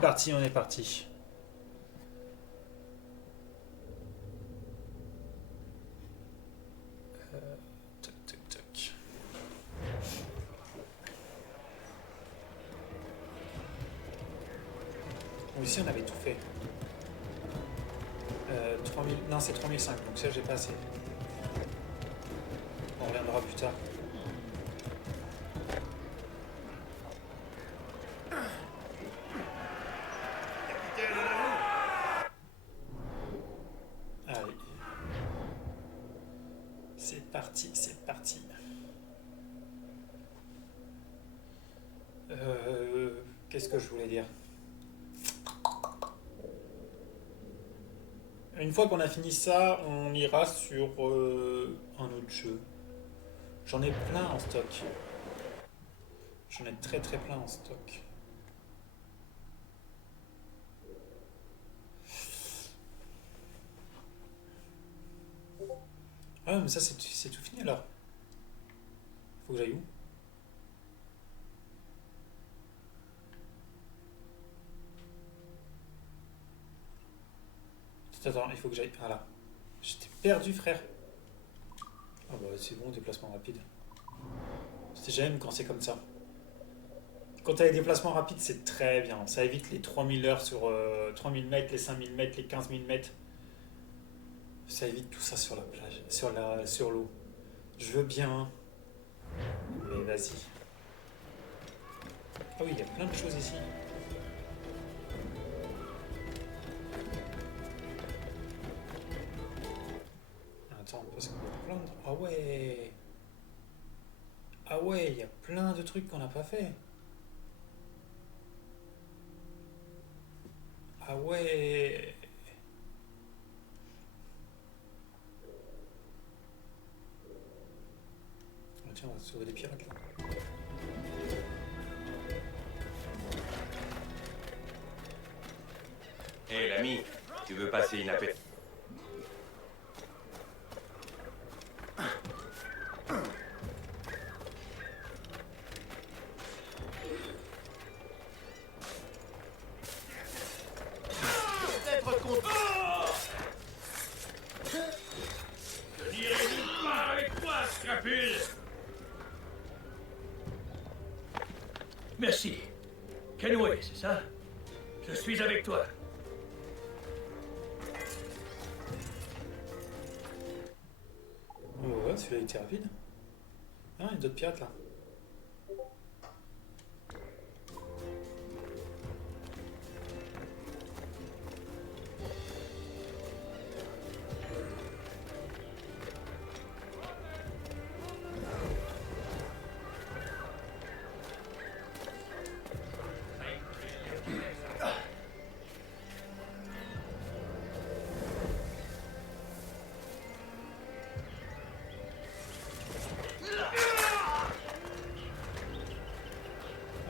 parti, on est parti. Toc, toc, toc. Bon, ici on avait tout fait. 3000... Non, c'est 3005, donc ça j'ai pas assez. On reviendra plus tard. Allez. C'est parti, c'est parti. Qu'est-ce que je voulais dire? Une fois qu'on a fini ça, on ira sur un autre jeu. J'en ai plein en stock. J'en ai très très plein en stock. Ah mais ça c'est tout fini alors. Faut que j'aille où? Attends, il faut que j'aille. Ah là. J'étais perdu frère. Ah bah c'est bon, déplacement rapide. J'aime quand c'est comme ça. Quand t'as les déplacements rapides, c'est très bien. Ça évite les 3000 heures sur 3000 mètres, les 5000 mètres, les 15000 mètres. Ça évite tout ça sur la plage, sur l'eau. Je veux bien, mais vas-y. Ah oui, il y a plein de choses ici. Attends, parce qu'on va plein de... Ah ouais. Ah ouais, il y a plein de trucs qu'on n'a pas fait. Ah ouais. Ah tiens, on va sauver des pirates là. Hé l'ami, tu veux passer inaperçu? Peut-être contre... Je n'irai nulle part avec toi, scrapule! Merci. Kenway, c'est ça? Je suis avec toi. Oh ouais, celui-là il était rapide. Ah, il y a d'autres pirates là.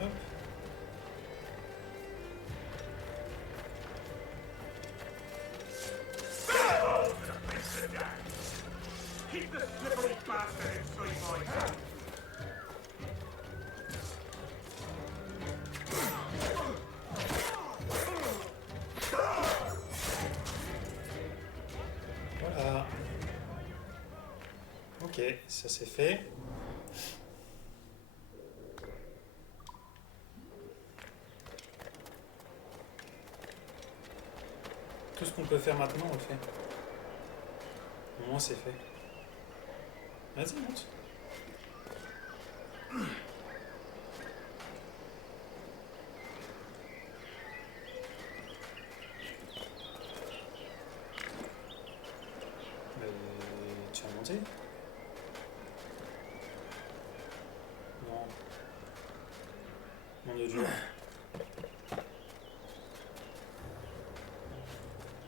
Hop. Keep the slippery bastard in straight lines. Voilà. Ok, ça c'est fait. Tout ce qu'on peut faire maintenant, on le fait. Au moins c'est fait. Vas-y, monte. Tu vas monter? Non. Mon dieu.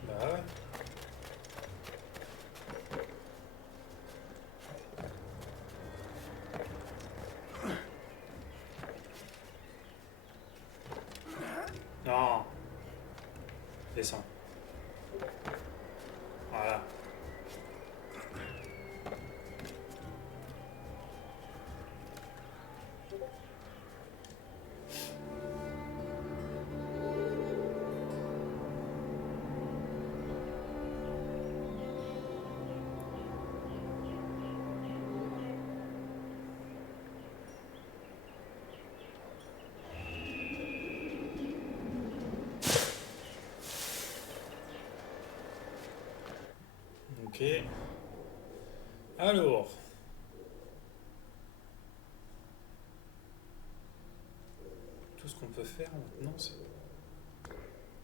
Bah ouais. Non. Descends. Voilà. Ok. Alors. Tout ce qu'on peut faire maintenant, c'est...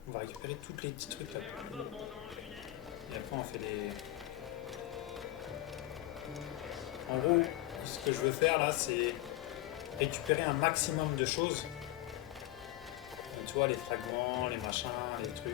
On va récupérer tous les petits trucs là. Et après on fait les... En gros, ce que je veux faire là, c'est récupérer un maximum de choses. Tu vois, les fragments, les machins, les trucs.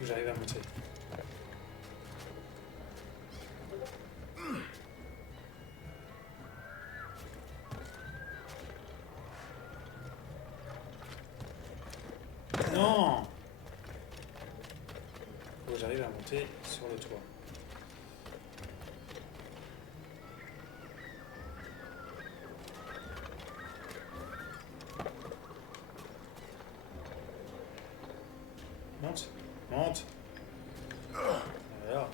J'arrive à monter. Non! Faut que j'arrive à monter sur le toit. Monte, monte. Voilà.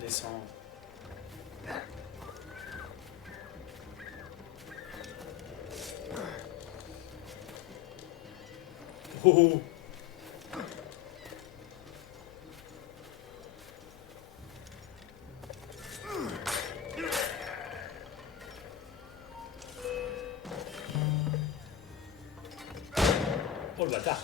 Descends. Oh! Oh le bâtard!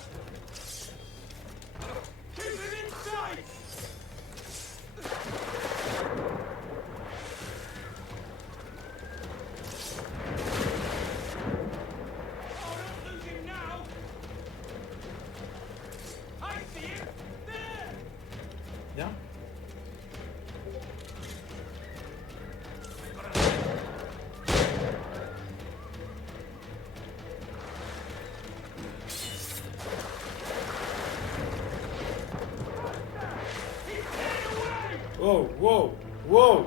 Bien. Wow, wow, wow!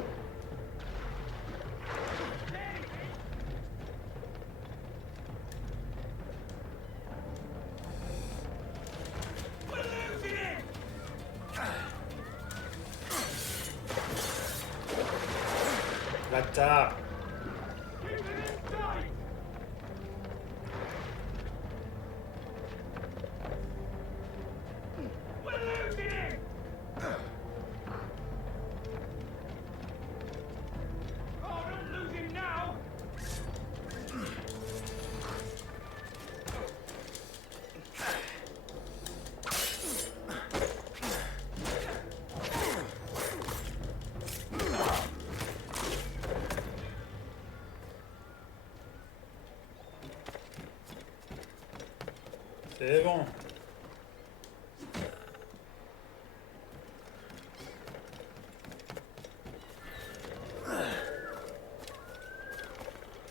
Bâtard! C'est bon.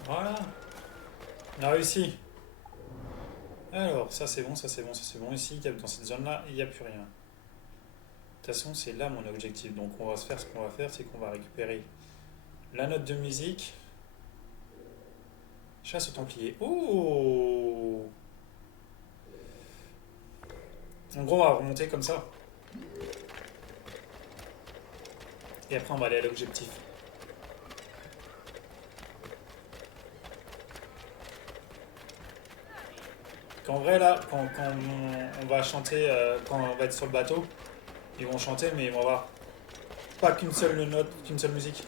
Voilà. On a réussi. Alors, ça c'est bon, ça c'est bon, ça c'est bon. Ici, dans cette zone-là, il n'y a plus rien. De toute façon, c'est là mon objectif. Donc, on va se faire ce qu'on va faire, c'est qu'on va récupérer la note de musique. Chasse au Templier. Oh! En gros, on va remonter comme ça. Et après, on va aller à l'objectif. Qu'en vrai, là, quand on va chanter, quand on va être sur le bateau, ils vont chanter, mais ils vont avoir pas qu'une seule note, qu'une seule musique.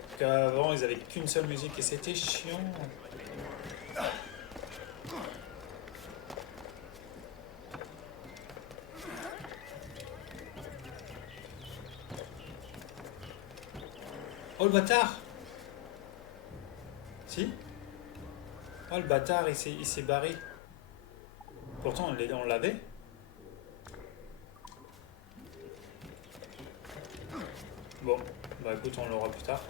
Parce qu'avant, ils avaient qu'une seule musique et c'était chiant. Oh le bâtard! Si? Oh le bâtard, il s'est barré. Pourtant on l'avait. Bon, bah écoute, on l'aura plus tard.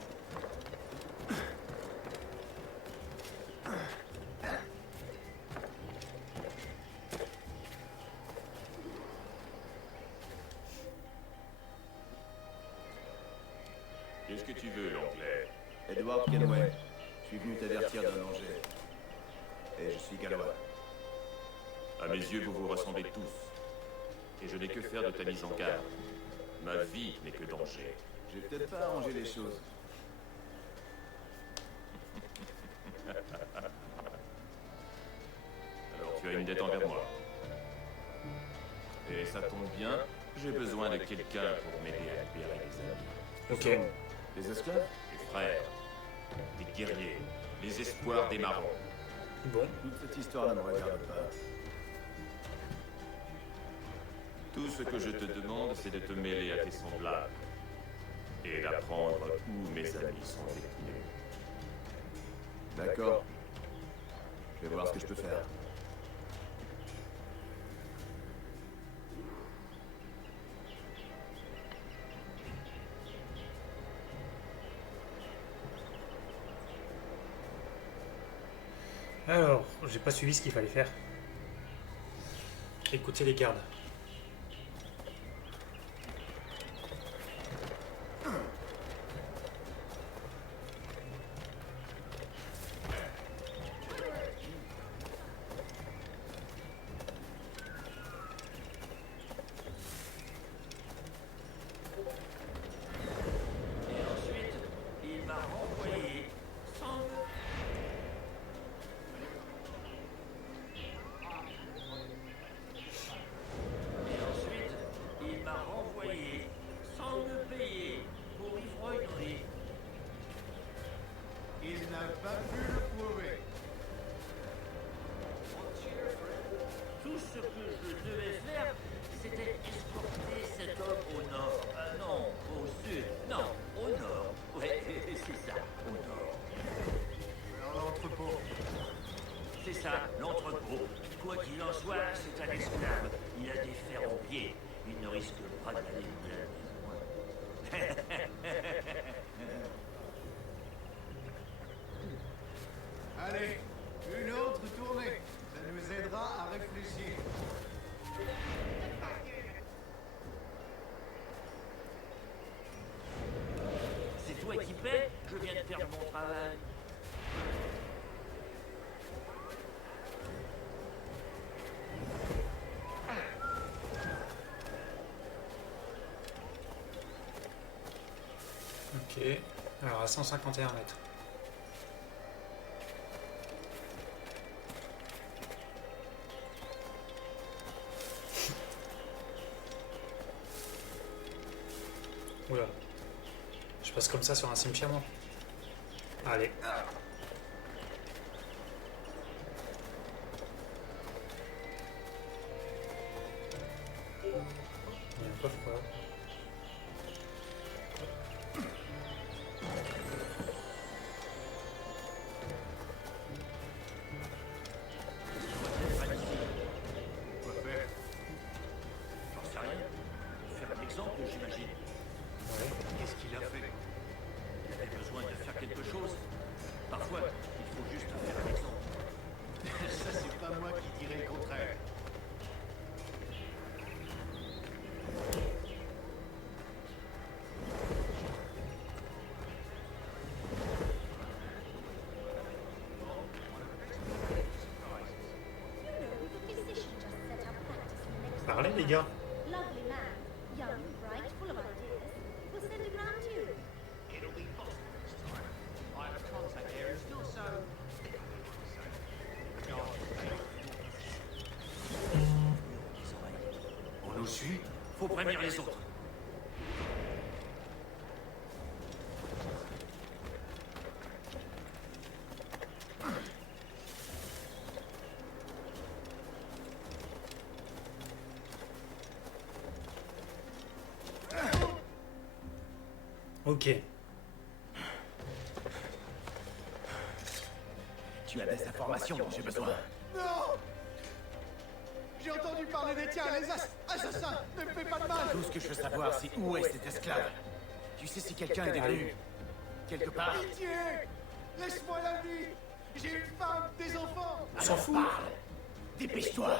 Qu'est-ce que tu veux, l'anglais? Edward Kenway, je suis venu t'avertir d'un danger. Et je suis gallois. À mes yeux, vous vous ressemblez tous. Et je n'ai que faire de ta mise en garde. Ma vie n'est que danger. J'ai peut-être pas arrangé les choses. Alors tu as une dette envers moi. Et ça tombe bien, j'ai besoin de quelqu'un pour m'aider à libérer les amis. Ok. Des esclaves? Les frères, les guerriers, les espoirs des marrons. Bon. Toute cette histoire ne me regarde pas. Tout ce que je te demande, c'est de te mêler à tes semblables. Et d'apprendre où mes amis sont détenus. D'accord. Je vais voir ce que je peux faire. Alors, j'ai pas suivi ce qu'il fallait faire. Écoutez les gardes. Et ensuite, il m'a renvoyé sans me... Et ensuite, il m'a renvoyé sans me payer pour ivrognerie. Il n'a pas pu le prouver. Tout ce que je devais faire, c'était escorter cet homme au nord. Non, au sud. Non, au nord. Ouais, c'est ça, au nord. Vers l'entrepôt. C'est ça, l'entrepôt. Quoi qu'il en soit, c'est un esclave. Il a des fers aux pieds. Il ne risque pas d'aller bien loin. Allez, une autre tournée. Ça nous aidera à réfléchir. C'est toi qui paie, je viens de faire mon travail. Ok. Alors à 151 mètres. Oula. Je passe comme ça sur un cimetière, moi. Allez. Il y a un coffre, quoi. Quoi faire? J'en sais rien. Faire un exemple, j'imagine. Ouais. Qu'est-ce qu'il a fait? Il avait besoin de faire quelque chose. Parfois, il faut juste faire un exemple. Ça, c'est pas moi qui dirais le contraire. Parlez, les gars. Lovely man, young, bright, full of ideas. We'll send him round too. It'll be possible this time. I have contact here and still so... On nous suit. Faut prévenir les autres. Ok. Tu as des informations dont j'ai besoin. Non! J'ai entendu parler des tiens, les assassins! Ne me fais pas de mal! Tout ce que je veux savoir, c'est où est cet esclave. Tu sais si quelqu'un est devenu quelque part? Pitié! Laisse-moi la vie! J'ai une femme, des enfants! On s'en fout. Parle. Dépêche-toi.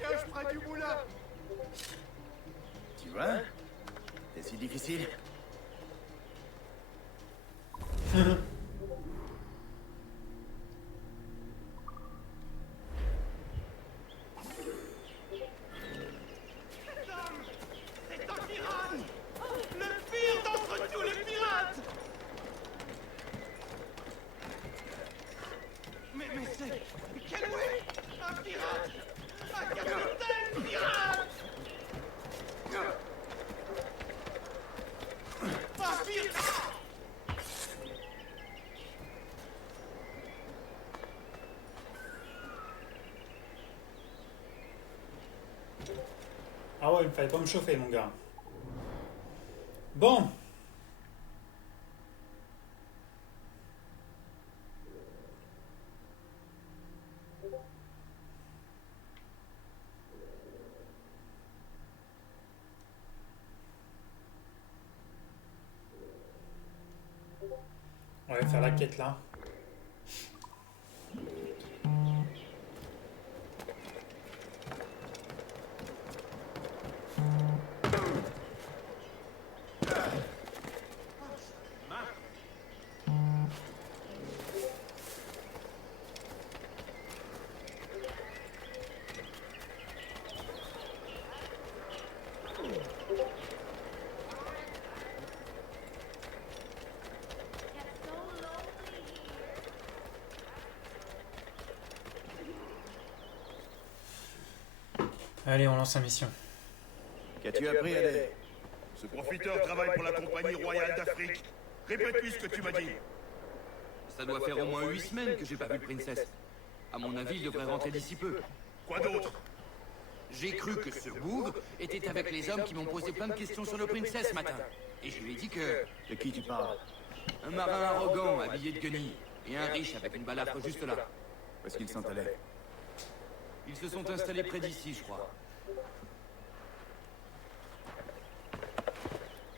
Cherche près du moulin! Tu vois? C'est si difficile. C'est un pirate! Le pire d'entre tous les pirates! Mais c'est... Kenway! Un pirate! Un capitaine pirate! Un pirate! Ah ouais, il fallait pas me chauffer, mon gars. Bon. On va faire la quête là. It's so lonely here. Allez, on lance la mission. Qu'as-tu appris, Adé? Ce profiteur travaille pour la Compagnie Royale d'Afrique. Répète-lui ce que tu m'as dit. Ça doit faire au moins 8 semaines que j'ai pas vu Princess. À mon avis, il devrait rentrer d'ici peu. Quoi d'autre? J'ai cru que ce Boog était avec les hommes qui m'ont posé plein de questions sur le Princess ce matin. Et je lui ai dit que... De qui tu parles? Un marin arrogant, habillé de guenilles, et un riche avec une balafre juste là. Où est-ce qu'ils sont allés? Ils se sont installés près d'ici, je crois.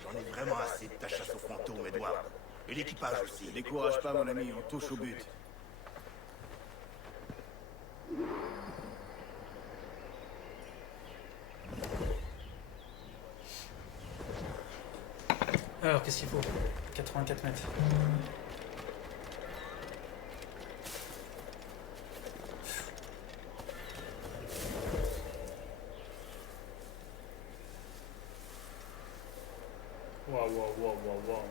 J'en ai vraiment assez de ta chasse aux fantômes, Edward. Et l'équipage aussi. Ne décourage pas, mon ami, on touche au but. Alors, qu'est-ce qu'il faut? 84 mètres. Waouh, waouh, waouh, waouh, waouh.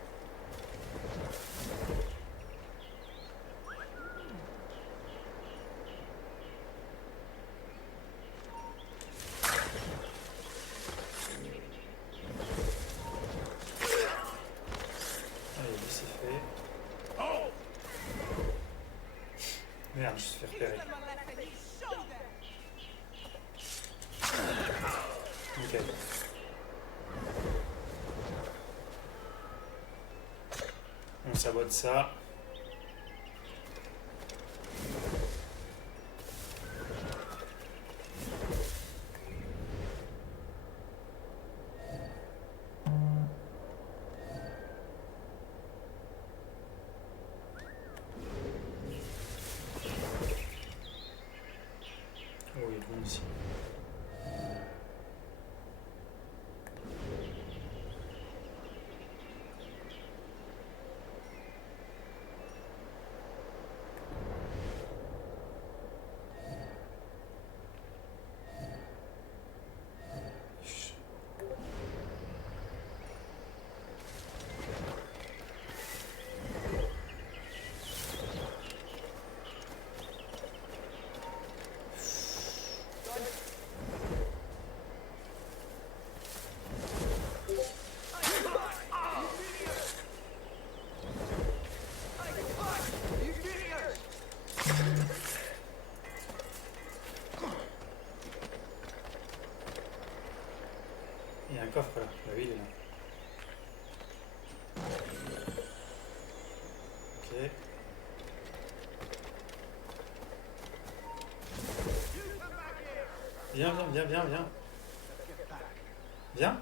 Allez, c'est fait. Merde, je me suis fait repérer. Ok. On sabote ça. Oh, il est bon ici. Il y a un coffre là. Bah oui, il est là. Ok. Viens, viens, viens, viens, viens. Viens.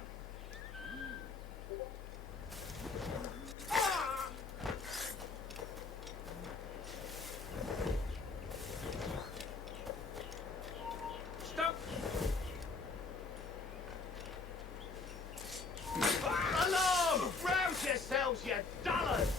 Stop! Alarm! Rouse yourselves, you dullards!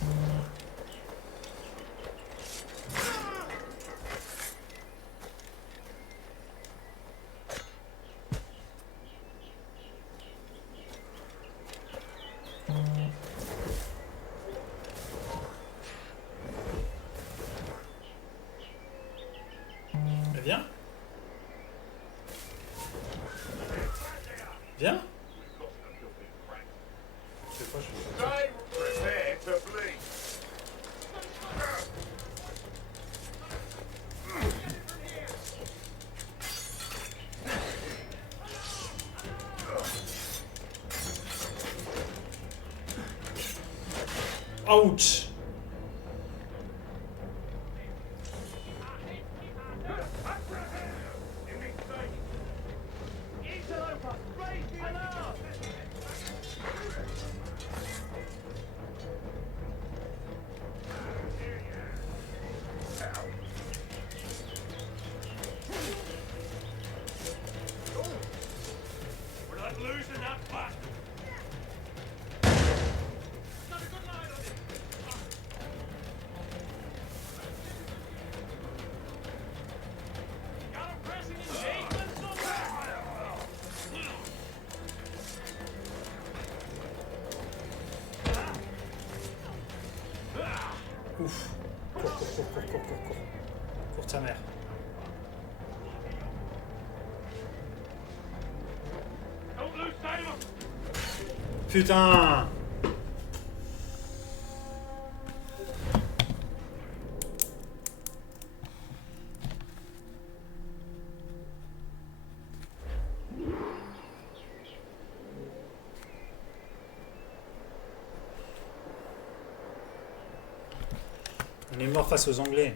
Viens. Viens. Je sais pas, je fais ça. Stay prepared to bleed. Ouch. Interloper, raise the alarm! We're not losing that bastard! Not a good line on it! Got a pressing engagement somewhere! Ouf. Cours. Cours ta mère. Don't lose sight of him! Putain. On est mort face aux Anglais.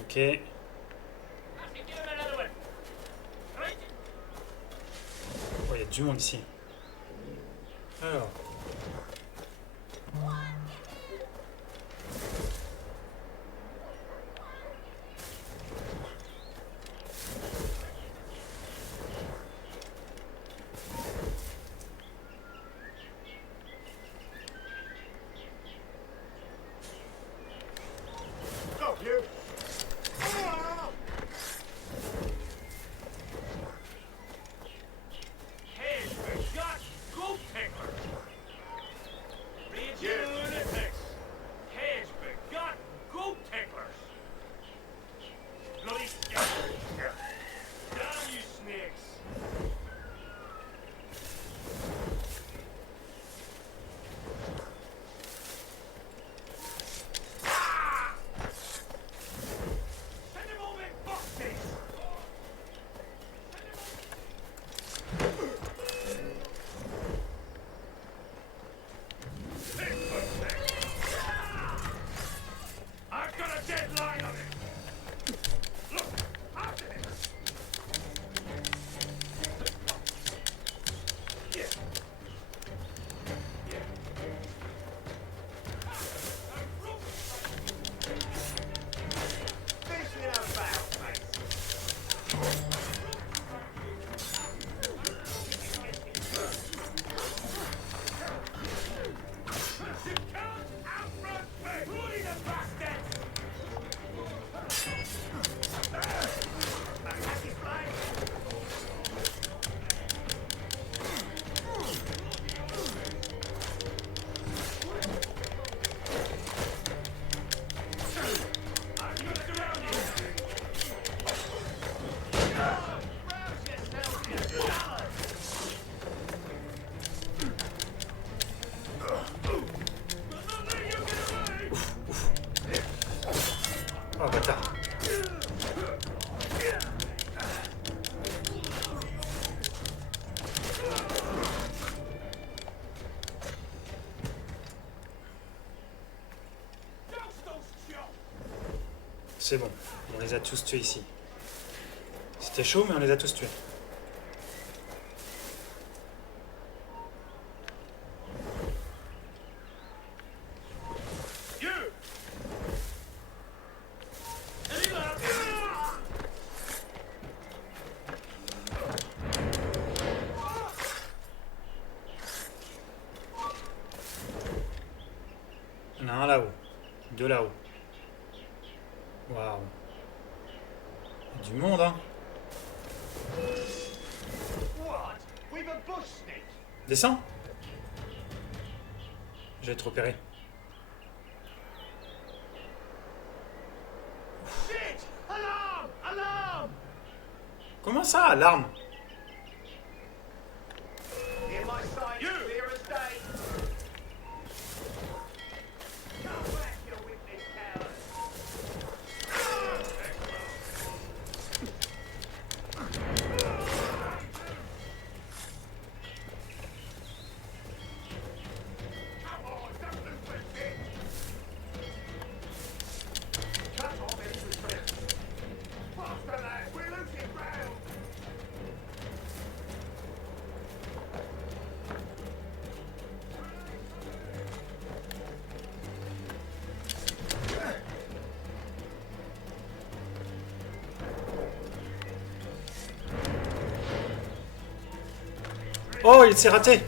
Ok. Oh, il y a du monde ici. Alors. Stop you! Heads begot goat tickler! Read your lunatics! Heads begot goat ticklers! Bloody scoundrels! Down, you snakes! Send them over in boxes! I've got a deadline on it! Look, after it! Yeah. Yeah. This in a battle, mate. You can't outrun me! Bloody the bastards! Oh bâtard. C'est bon, on les a tous tués ici. C'était chaud, mais on les a tous tués. Il y en a un là-haut, deux là-haut. Waouh. Du monde, hein. Descends. Je vais te repérer. Comment ça, alarme? Oh, il s'est raté.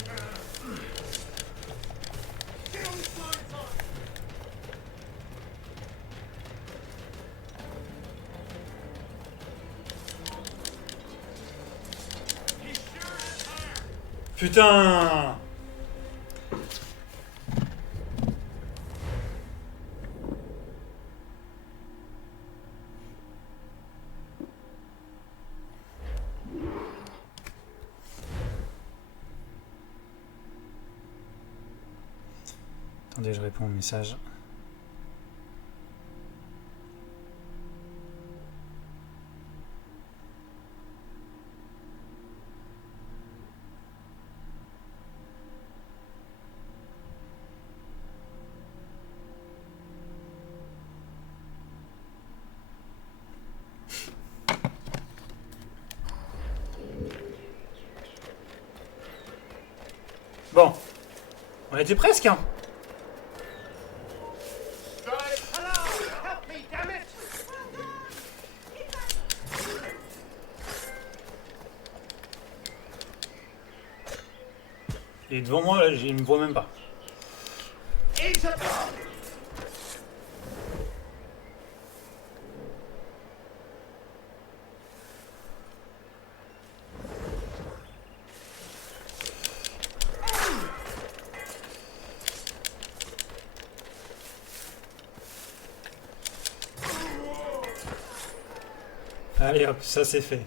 Putain. Attendez, je réponds au message. Bon, on était presque, hein. Il est devant moi, là, il me voit même pas. Allez hop, ça c'est fait.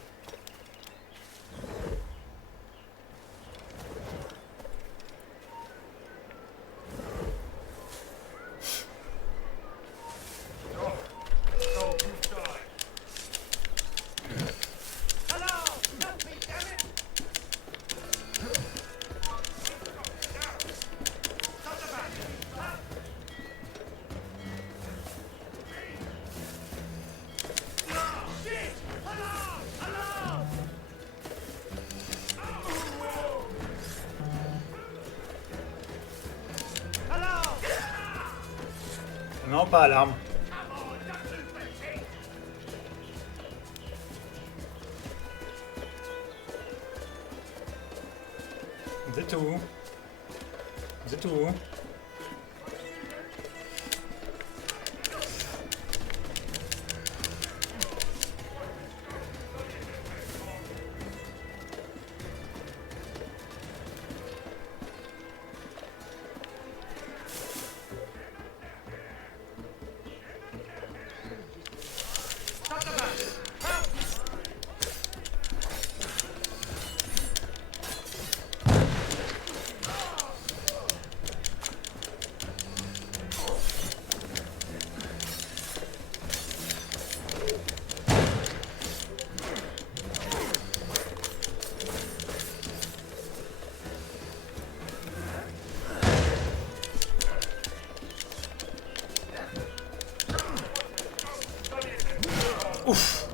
Non, pas alarme. Vous êtes où? Vous êtes où? Ouf.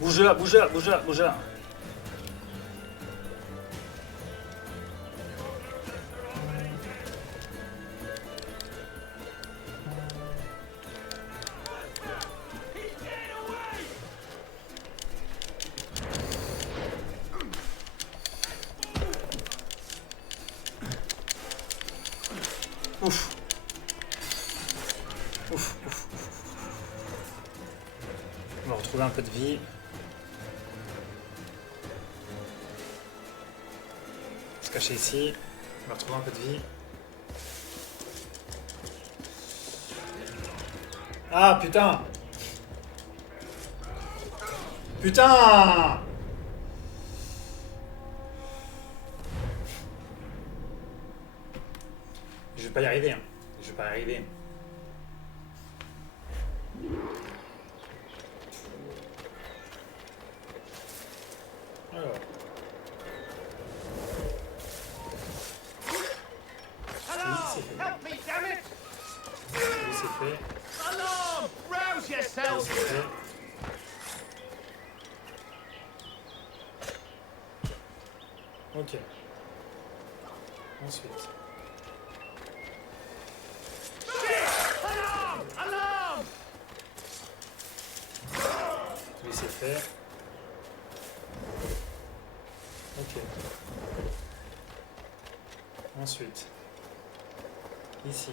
Bouge là, bouge là, bouge là, bouge là. Ouf. Ouf, ouf. On va retrouver un peu de vie. Se cacher ici. On va retrouver un peu de vie. Ah putain! Putain! Je vais pas y arriver. Hein. Je vais pas y arriver. Alors. Help me, damn it! Oui, c'est fait. Alarm! Rouse Oui, yourself! c'est fait. Ok. Ensuite. Alarm! Alarm! Oui, c'est fait. Ok. Ensuite. Ici.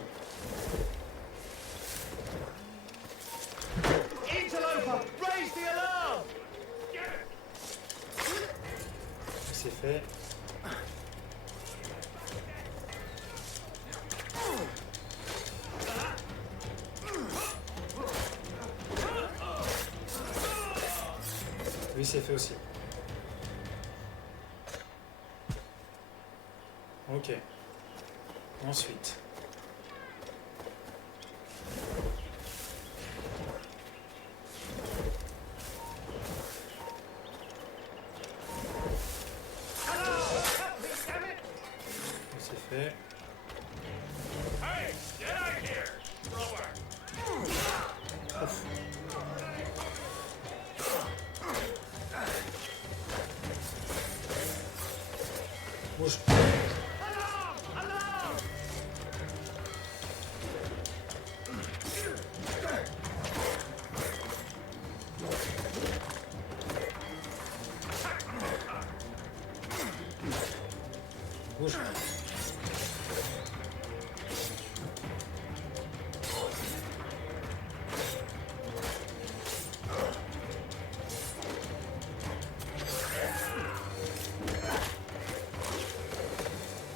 Interloper! Raise the alarm! C'est fait. Oui, c'est fait aussi. Ok. Ensuite. C'est fait. Hey, get out of here, thrower. Bouge. Bouge.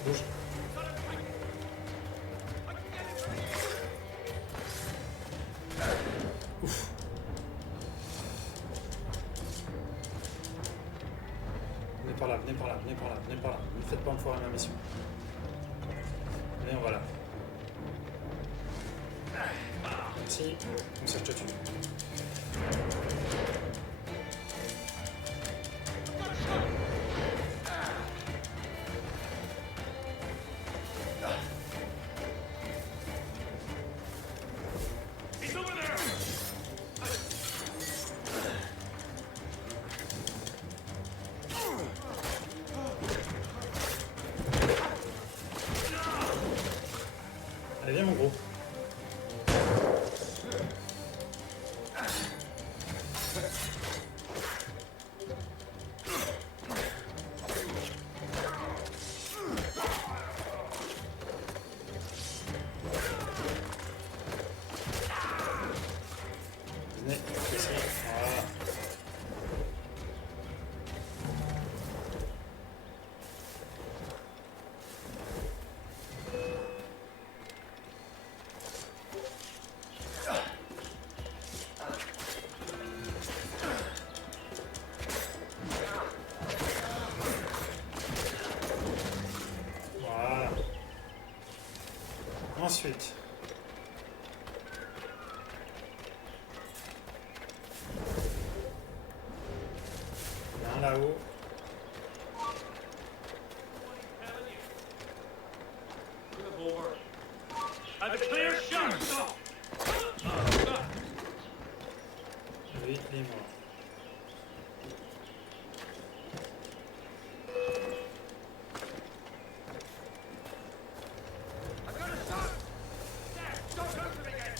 Bouge. Ouf. Venez par là, venez par là, venez par là, venez par là. Ne faites pas me foirer ma mission. Allez, on va là. Si, comme ça je te tue. He's over there. Allez, viens mon gros. Ensuite. Il y a un là-haut. Have a clear shot! Lui, il est mort. I got a shot! Dad, don't hurt him again!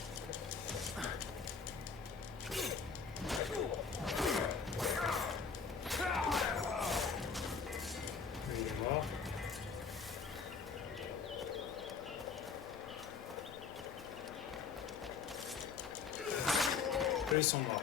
Lui, il est mort. Eux, ils sont morts.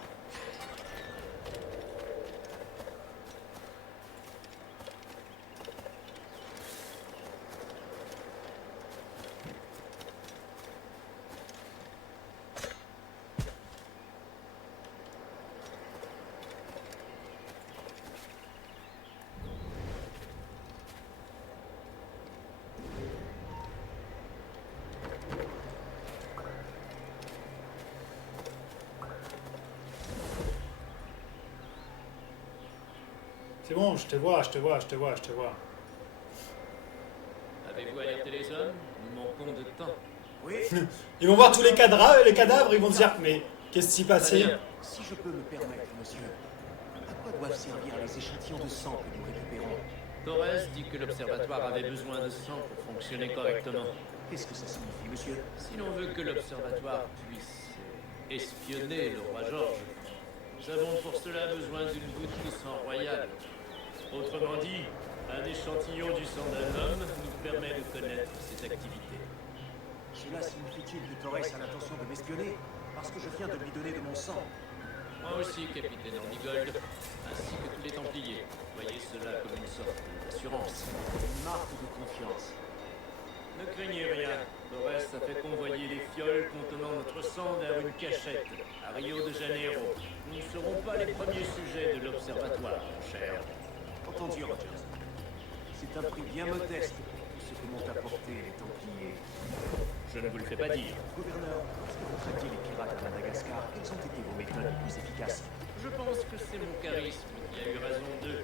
C'est bon, je te vois, je te vois, je te vois, je te vois. Avez-vous alerté les hommes? Nous manquons de temps. Oui, Ils vont voir tous les cadavres, ils vont se dire, mais qu'est-ce qui s'est passé? si je peux me permettre, monsieur. À quoi doivent servir les échantillons de sang que nous récupérons? Torres dit que l'observatoire avait besoin de sang pour fonctionner correctement. Qu'est-ce que ça signifie, monsieur? Si l'on veut que l'observatoire puisse espionner le roi George, nous avons pour cela besoin d'une goutte de sang royal. Autrement dit, un échantillon du sang d'un homme nous permet de connaître ses activités. Cela signifie-t-il que Torres a l'intention de m'espionner? Parce que je viens de lui donner de mon sang. Moi aussi, capitaine Ornigold, ainsi que tous les Templiers. Voyez cela comme une sorte d'assurance. Une marque de confiance. Ne craignez rien. Torres a fait convoyer les fioles contenant notre sang vers une cachette à Rio de Janeiro. Nous ne serons pas les premiers sujets de l'observatoire, mon cher. Entendu, Rogers. C'est un prix bien modeste pour tout ce que m'ont apporté les Templiers. Je ne vous le fais pas dire. Gouverneur, lorsque vous traitiez les pirates à Madagascar, quelles ont été vos méthodes les plus efficaces? Je pense que c'est mon charisme qui a eu raison d'eux.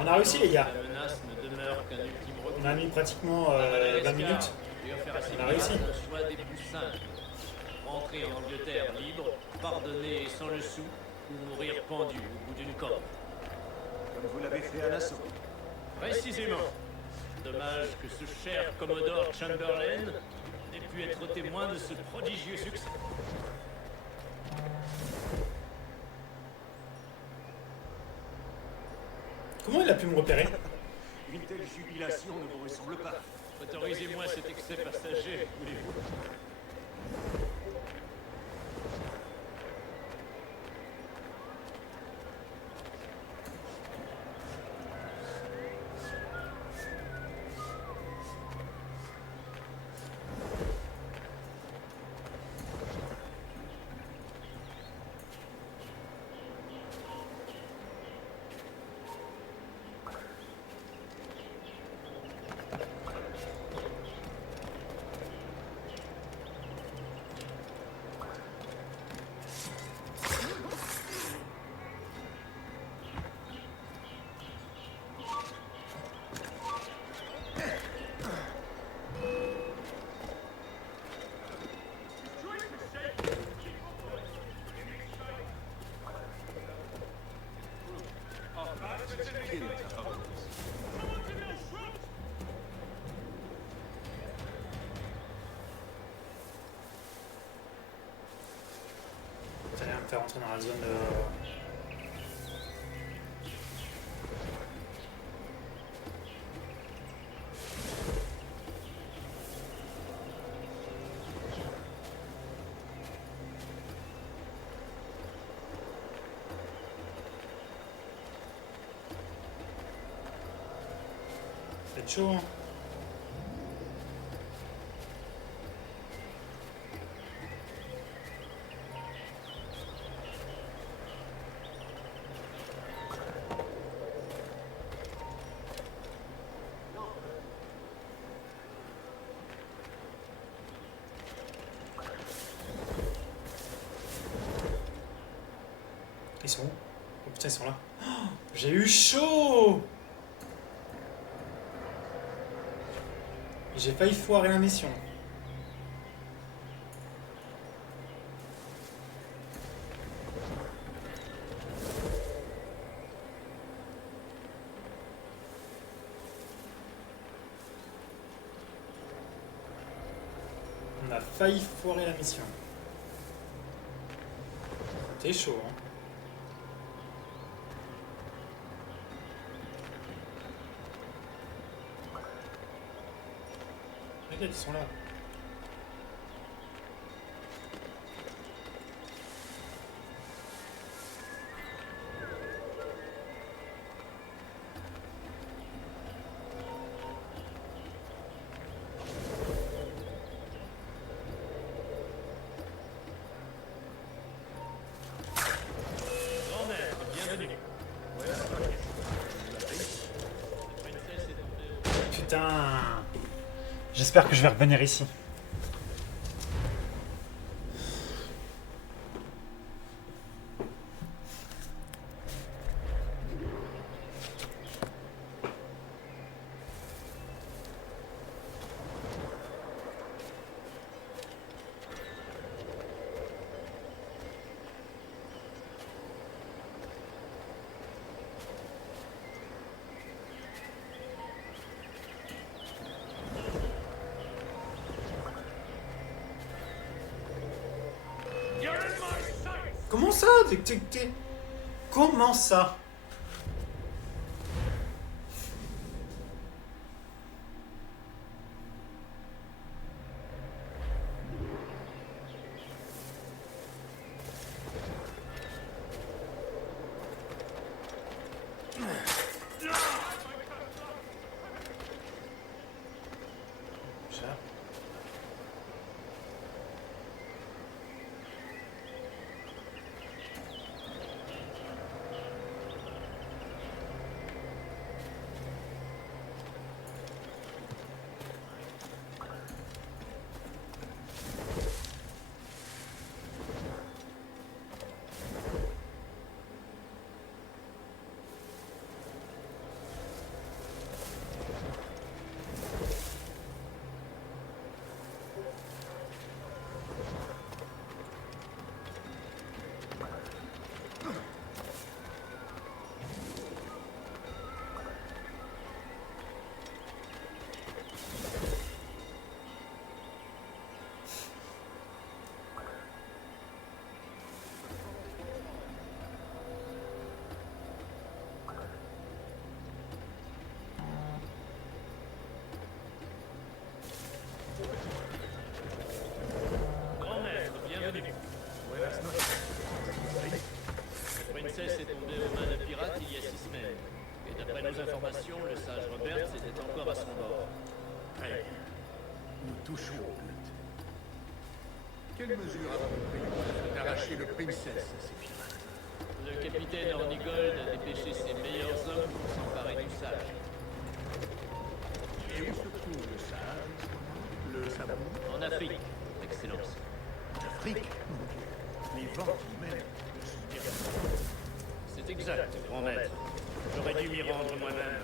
On a réussi, les gars. La menace ne demeure qu'un ultime recours. On a mis pratiquement À 20 Madagascar, minutes. lui offert à ses On a réussi. pirates un choix des plus simples. Rentrer en Angleterre libre, pardonner et sans le sou, ou mourir pendu au bout d'une corde. Comme vous l'avez fait à Nassau. Précisément. Dommage que ce cher Commodore Chamberlain n'ait pu être témoin de ce prodigieux succès. Comment il a pu me repérer? Une telle jubilation ne vous ressemble pas. Autorisez-moi cet excès passager, voulez-vous? Ça vient me faire rentrer dans la zone C'est chaud. Hein. Ils sont où? Oh putain, ils sont là. Oh, j'ai eu chaud! J'ai failli foirer la mission. On a failli foirer la mission. C'est chaud, hein. Regarde, ils sont là. Putain. J'espère que je vais revenir ici. Comment ça? Comment ça? princesse est tombée aux mains de pirates il y a 6 semaines. Et d'après nos informations, le sage Robert était encore à son bord. Très bien. Nous touchons au but. Quelle mesure avons-nous prise pour arracher le princesse à ces pirates? Le capitaine Hornigold a dépêché ses meilleurs hommes pour s'emparer du sage. Et où se trouve le sage? Le savon? En Afrique, Excellence. L'Afrique? Mon Dieu. Les vents qui mènent le sont terribles. C'est exact, grand maître. J'aurais dû m'y rendre moi-même.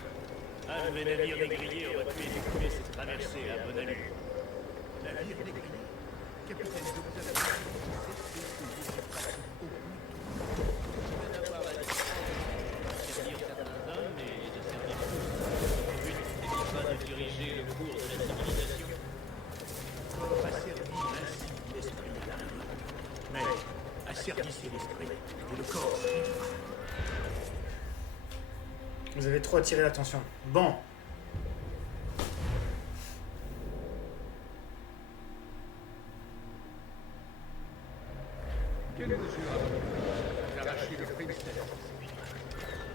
Un de mes navires négriers aurait pu effectuer cette traversée à bonne allure. Navire négrier? Capitaine, je vous avais dit que vous étiez prêt au bout. Je vais d'avoir la distance de servir certains hommes et de servir tous. Le but n'est pas de diriger le cours de la civilisation. Corps asservi ainsi l'esprit d'un homme. Mais asservissez l'esprit et le corps suivra. Vous avez trop attiré l'attention. Bon. Quelle mesure avons-nous prise d'arracher le princesse?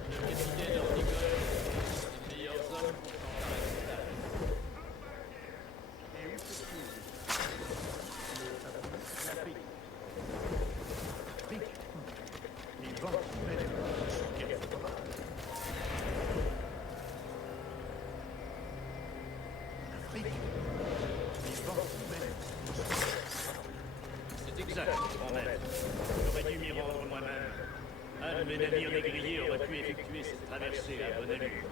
Le capitaine Hornigold a ses meilleurs hommes pour s'emparer du sage. Et où se trouve le savon? L'Afrique. L'Afrique? Les vents qui mènent sont terribles. Un de mes navires négriers aurait pu effectuer cette traversée à bonne allure.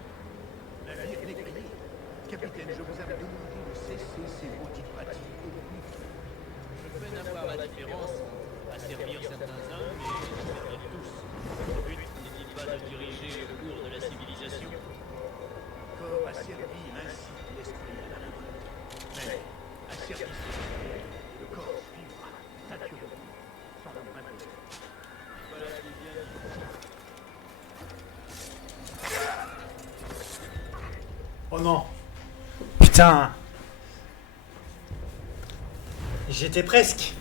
Navire négrier. Capitaine, je vous avais demandé de cesser ces maudites pratiques. Je peine à voir la différence entre asservir certains hommes et les asservir tous. Le but n'est-il pas de diriger le cours de la civilisation? Corps asservi incite l'esprit à la révolte. Mais, asservissez l'esprit, le corps vivra naturellement, sans le moindre. Voilà qui est bien dit. Oh non. Putain. J'étais presque.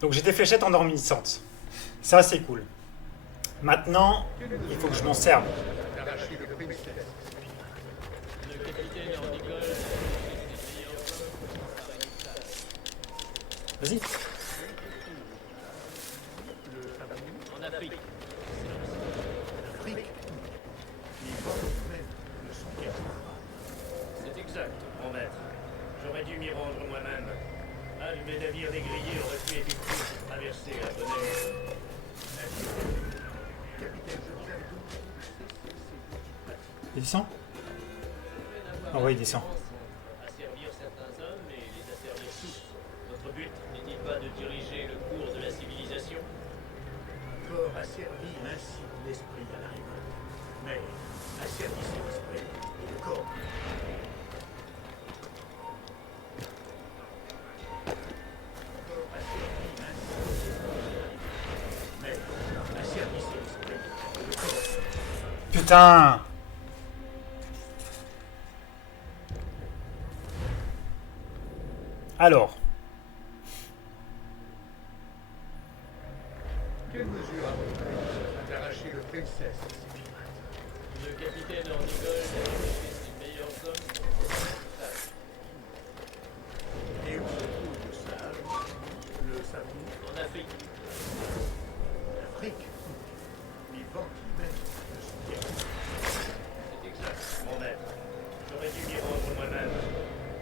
Donc j'ai des fléchettes endormissantes. Ça c'est cool. Maintenant, il faut que je m'en serve. D'arracher le princesse. Le capitaine Ornicole est des meilleurs hommes. Vas-y. En Afrique. L'Afrique. Les morts même ne sont guère pas. C'est exact, mon maître. J'aurais dû m'y rendre moi-même. Un de mes navires négriers aurait pu effectuer cette traversée à bonne allure. Capitaine, je vous avais demandé de cesser ces maudites pratiques. Il descend. Ah ouais, il descend. Asservir certains hommes et les asservir tous. Votre but n'est-il pas de diriger le cours de la civilisation? Corps asservi incite l'esprit à la révolte. Mais, asservissez l'esprit, et le corps Putain. Alors. Quelle mesure avons-nous prise d'arracher le princesse à ces pirates? Le capitaine Ornicole est ses meilleurs hommes. Et où se trouve le sable? Le savon? En Afrique. L'Afrique? Les vents qui mènent ne sont guère pas. C'est exact, mon maître. J'aurais dû m'y rendre moi-même.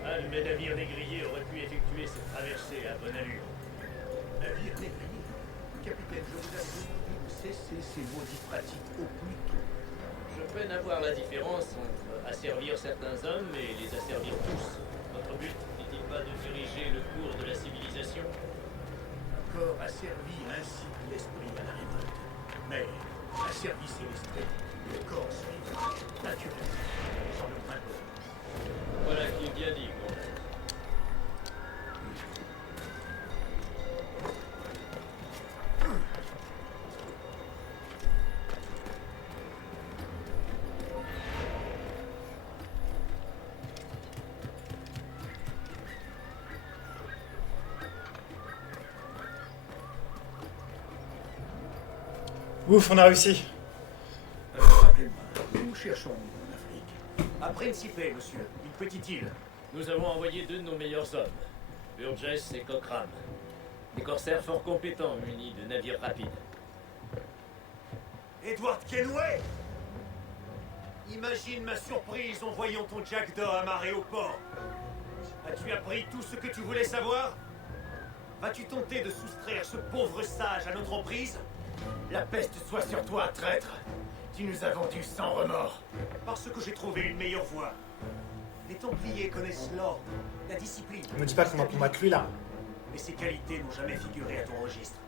Un de mes navires négriers aurait pu effectuer cette traversée à bonne allure. Navire négrier. Capitaine, je vous avais demandé de cesser ces maudites pratiques au plus tôt. Je peine à voir la différence entre asservir certains hommes et les asservir tous. Votre but n'est-il pas de diriger le cours de la civilisation? Corps asservi incite l'esprit à la révolte. Mais, asservissez l'esprit, le corps suivra naturellement, sans le moindre. Voilà qui est bien dit, mon maître. Ouf, on a réussi. Rappelez-moi, où cherchons-nous en Afrique? À Principe, monsieur. Une petite île. Nous avons envoyé deux de nos meilleurs hommes, Burgess et Cochrane. Des corsaires fort compétents munis de navires rapides. Edward Kenway! Imagine ma surprise en voyant ton Jackdaw amarré au port. As-tu appris tout ce que tu voulais savoir? Vas-tu tenter de soustraire ce pauvre sage à notre emprise? La peste soit sur toi, traître! Tu nous as vendus sans remords. Parce que j'ai trouvé une meilleure voie. Les Templiers connaissent l'ordre, la discipline. Ne me dis pas qu'on va combattre lui là. Mais ces qualités n'ont jamais figuré à ton registre.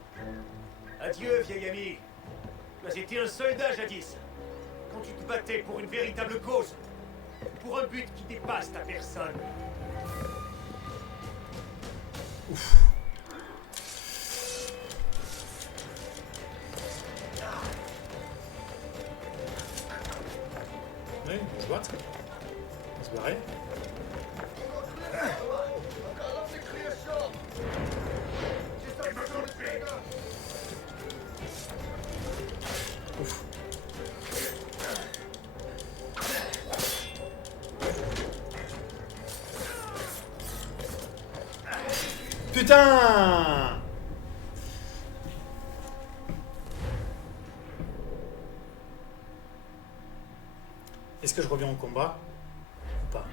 Adieu, vieil ami. Tu as été un soldat jadis. Quand tu te battais pour une véritable cause. Pour un but qui dépasse ta personne. Ouf. Oui, on se boite. On se barrer. Ouf. Putain! Est-ce que je reviens au combat ou pas?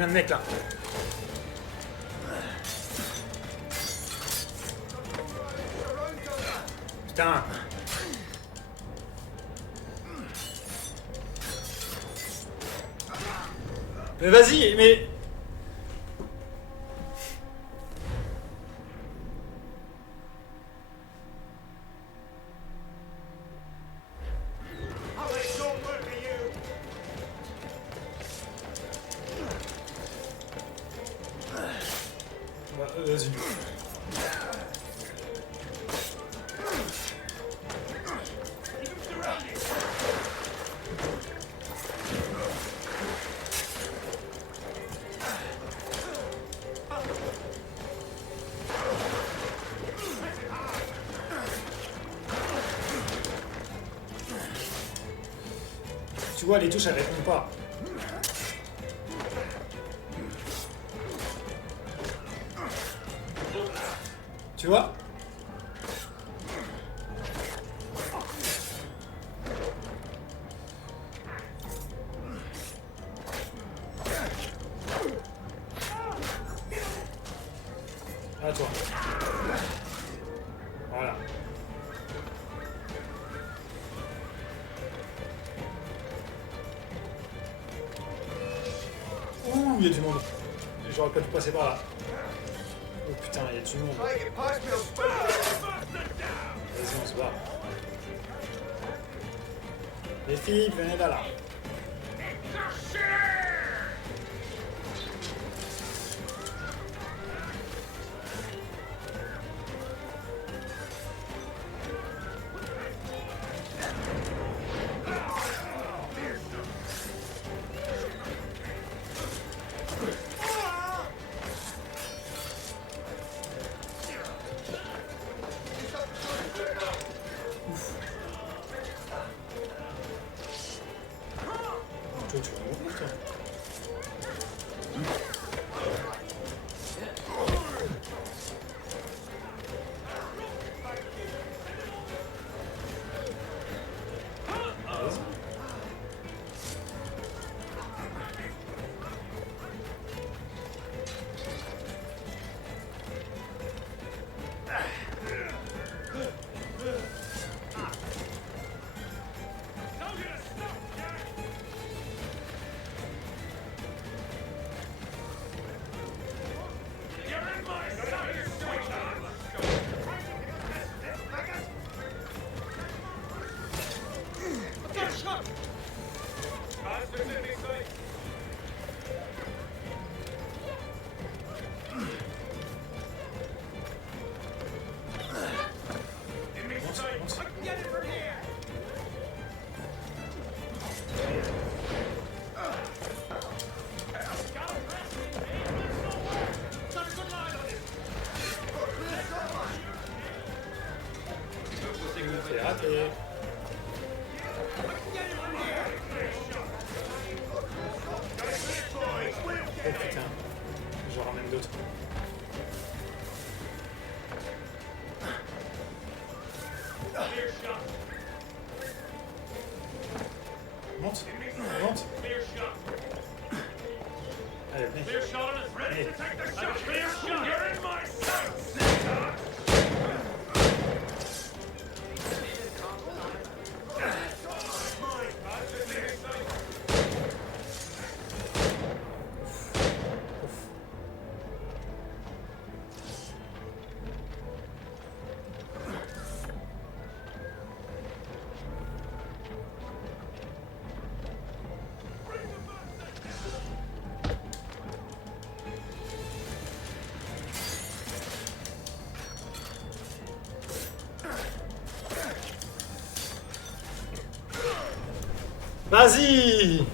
combien de mecs là? Putain. Mais vas-y, mais... Vas-y. Tu vois, les touches, elles répondent pas. Tu vois? À toi. Voilà. Ouh, il y a du monde. J'aurais pas dû passer par là. Oh putain, il y a du monde. Vas-y, on se barre. Les filles, venez là. Toi, tu vas mourir, toi. Vas-y. C'est raté. Oh putain, j'en ramène d'autres. Monte, monte. Allez, venez. Vas-y!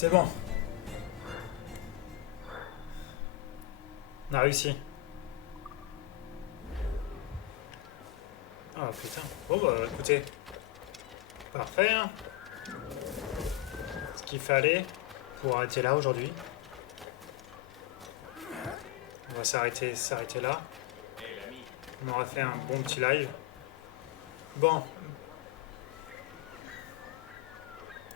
C'est bon. On a réussi. Ah putain. Bon bah écoutez. Parfait. Hein. Ce qu'il fallait pour arrêter là aujourd'hui. On va s'arrêter là. On aura fait un bon petit live. Bon,